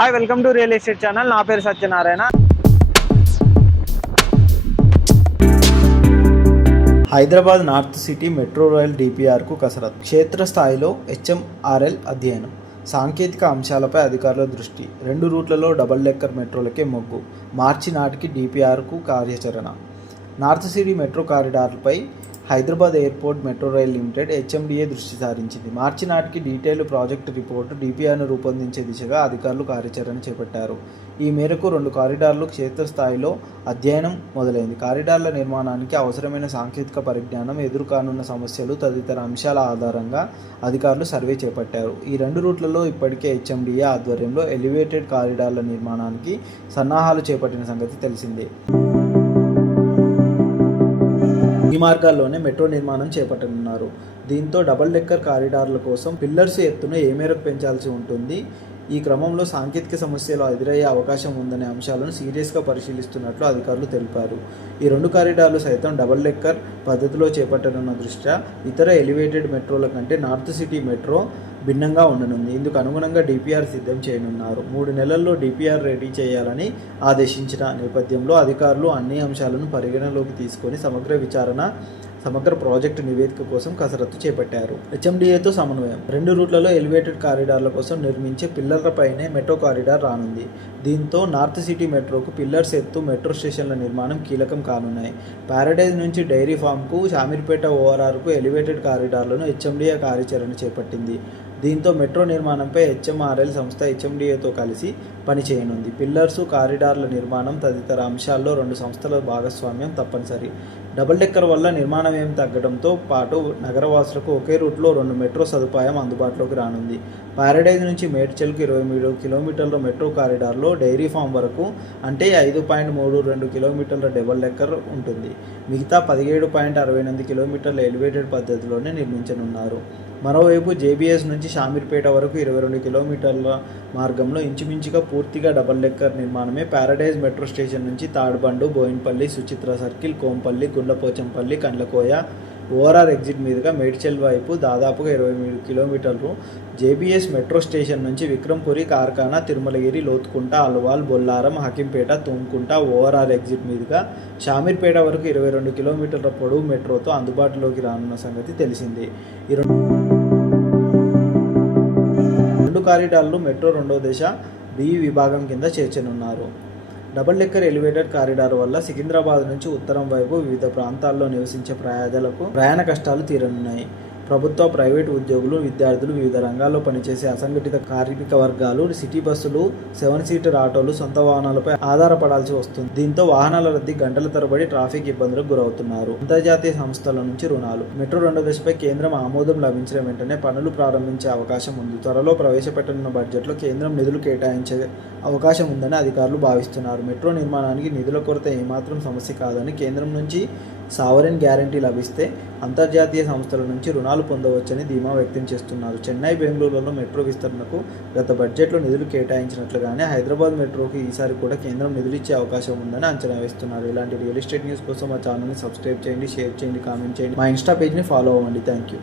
Hi, welcome to real estate channel. నా పేరు Satyanarayana. Hyderabad north city metro rail డిపిఆర్కు కసరత్. క్షేత్రస్థాయిలో హెచ్ఎంఆర్ఎల్ అధ్యయనం, సాంకేతిక అంశాలపై అధికారుల దృష్టి. 2 రూట్లలో డబుల్ డెక్కర్ మెట్రోలకే మొగ్గు. మార్చి నాటికి డిపిఆర్కు కార్యాచరణ. నార్త్ సిటీ మెట్రో కారిడార్లపై Hyderabad airport metro rail limited HMDA దృష్టి సారించింది. మార్చి నాటికి డీటెయిల్డ్ ప్రాజెక్టు రిపోర్టు డిపిఆర్ను రూపొందించే దిశగా అధికారులు కార్యాచరణ చేపట్టారు. ఈ మేరకు 2 కారిడార్లు క్షేత్రస్థాయిలో అధ్యయనం మొదలైంది. కారిడార్ల నిర్మాణానికి అవసరమైన సాంకేతిక పరిజ్ఞానం, ఎదురుకానున్న సమస్యలు తదితర అంశాల ఆధారంగా అధికారులు సర్వే చేపట్టారు. ఈ 2 రూట్లలో ఇప్పటికే హెచ్ఎండిఏ ఆధ్వర్యంలో ఎలివేటెడ్ కారిడార్ల నిర్మాణానికి సన్నాహాలు చేపట్టిన సంగతి తెలిసిందే. ఈ మార్గాల్లోనే మెట్రో నిర్మాణం చేపట్టనున్నారు. దీంతో డబుల్ డెక్కర్ కారిడార్ల కోసం పిల్లర్స్ ఎత్తును ఏ మేరకు పెంచాల్సి ఉంటుంది, ఈ క్రమంలో సాంకేతిక సమస్యలు ఎదురయ్యే అవకాశం ఉందనే అంశాలను సీరియస్గా పరిశీలిస్తున్నట్లు అధికారులు తెలిపారు. ఈ 2 కారిడార్లు సైతం డబుల్ డెక్కర్ పద్ధతిలో చేపట్టనున్న దృష్ట్యా ఇతర ఎలివేటెడ్ మెట్రోల కంటే నార్త్ సిటీ మెట్రో భిన్నంగా ఉండనుంది. ఇందుకు అనుగుణంగా డిపిఆర్ సిద్ధం చేయనున్నారు. 3 నెలల్లో డిపిఆర్ రెడీ చేయాలని ఆదేశించిన నేపథ్యంలో అధికారులు అన్ని అంశాలను పరిగణలోకి తీసుకొని సమగ్ర ప్రాజెక్టు నివేదిక కోసం కసరత్తు చేపట్టారు. హెచ్ఎండిఏతో సమన్వయం. 2 రూట్లలో ఎలివేటెడ్ కారిడార్ల కోసం నిర్మించే పిల్లర్లపైనే మెట్రో కారిడార్ రానుంది. దీంతో నార్త్ సిటీ మెట్రోకు పిల్లర్స్ ఎత్తు, మెట్రో స్టేషన్ల నిర్మాణం కీలకం కానున్నాయి. ప్యారడైజ్ నుంచి డైరీ ఫామ్కు, షామీర్పేట ఓఆర్ఆర్కు ఎలివేటెడ్ కారిడార్లను హెచ్ఎండిఏ కార్యాచరణ చేపట్టింది. దీంతో మెట్రో నిర్మాణంపై హెచ్ఎంఆర్ఎల్ సంస్థ హెచ్ఎండిఏతో కలిసి పనిచేయనుంది. పిల్లర్సు, కారిడార్ల నిర్మాణం తదితర అంశాల్లో 2 సంస్థల భాగస్వామ్యం తప్పనిసరి. డబుల్ డెక్కర్ వల్ల నిర్మాణ వ్యయం తగ్గడంతో పాటు నగరవాసులకు ఒకే రూట్లో 2 మెట్రో సదుపాయం అందుబాటులోకి రానుంది. ప్యారడైజ్ నుంచి మేడ్చల్కు 23 కిలోమీటర్ల మెట్రో కారిడార్లో డైరీ ఫామ్ వరకు అంటే 5.32 కిలోమీటర్ల డబుల్ డెక్కర్ ఉంటుంది. మిగతా 17.68 కిలోమీటర్ల ఎలివేటెడ్ పద్ధతిలోనే నిర్మించనున్నారు. మరోవైపు జేబీఎస్ నుంచి షామీర్పేట వరకు 22 కిలోమీటర్ల మార్గంలో ఇంచుమించుగా పూర్తిగా డబుల్ డెక్కర్ నిర్మాణమే. ప్యారడైజ్ మెట్రో స్టేషన్ నుంచి Tadbund, Bowenpally, Suchitra circle, Kompally, Gundlapochampally, Kandlakoya, ORR exit మీదుగా మేడ్చల్ వైపు దాదాపుగా 23 కిలోమీటర్లు. జేబీఎస్ మెట్రో స్టేషన్ నుంచి విక్రంపురి, కార్ఖానా, తిరుమలగిరి, లోతుకుంట, అల్వాల్, బొల్లారం, హకింపేట, తుమ్కుంట, ఓఆర్ఆర్ ఎగ్జిట్ మీదుగా షామీర్పేట వరకు 22 కిలోమీటర్ల పొడవు మెట్రోతో అందుబాటులోకి రానున్న సంగతి తెలిసిందే. ఈ 2 కారిడార్లు మెట్రో 2వ దశ బి విభాగం కింద చేర్చనున్నారు. డబుల్ డెక్కర్ ఎలివేటెడ్ కారిడార్ వల్ల సికింద్రాబాద్ నుంచి ఉత్తరం వైపు వివిధ ప్రాంతాల్లో నివసించే ప్రజలకు ప్రయాణ కష్టాలు తీరనున్నాయి. ప్రభుత్వ, ప్రైవేటు ఉద్యోగులు, విద్యార్థులు, వివిధ రంగాల్లో పనిచేసే అసంఘటిత కార్మిక వర్గాలు సిటీ బస్సులు, 7 సీటర్ ఆటోలు, సొంత వాహనాలపై ఆధారపడాల్సి వస్తుంది. దీంతో వాహనాల రద్దీ, గంటల తరబడి ట్రాఫిక్ ఇబ్బందులకు గురవుతున్నారు. అంతర్జాతీయ సంస్థల నుంచి రుణాలు. మెట్రో 2వ దశపై కేంద్రం ఆమోదం లభించిన వెంటనే పనులు ప్రారంభించే అవకాశం ఉంది. త్వరలో ప్రవేశపెట్టనున్న బడ్జెట్లో కేంద్రం నిధులు కేటాయించే అవకాశం ఉందని అధికారులు భావిస్తున్నారు. మెట్రో నిర్మాణానికి నిధుల కొరత ఏమాత్రం సమస్య కాదని, కేంద్రం నుంచి సావరెన్ గ్యారంటీ లభిస్తే అంతర్జాతీయ సంస్థల నుంచి రుణాలు పొందవచ్చని ధీమా వ్యక్తం చేస్తున్నారు. చెన్నై, బెంగళూరులో మెట్రో విస్తరణకు గత బడ్జెట్లో నిధులు కేటాయించినట్లుగానే హైదరాబాద్ మెట్రోకి ఈసారి కూడా కేంద్రం నిధులు ఇచ్చే అవకాశం ఉందని అంచనా వేస్తున్నారు. ఇలాంటి రియల్ ఎస్టేట్ న్యూస్ కోసం మా ఛానల్ని సబ్స్క్రైబ్ చేయండి, షేర్ చేయండి, కామెంట్ చేయండి. మా ఇన్స్టా పేజ్ని ఫాలో అవ్వండి. Thank you.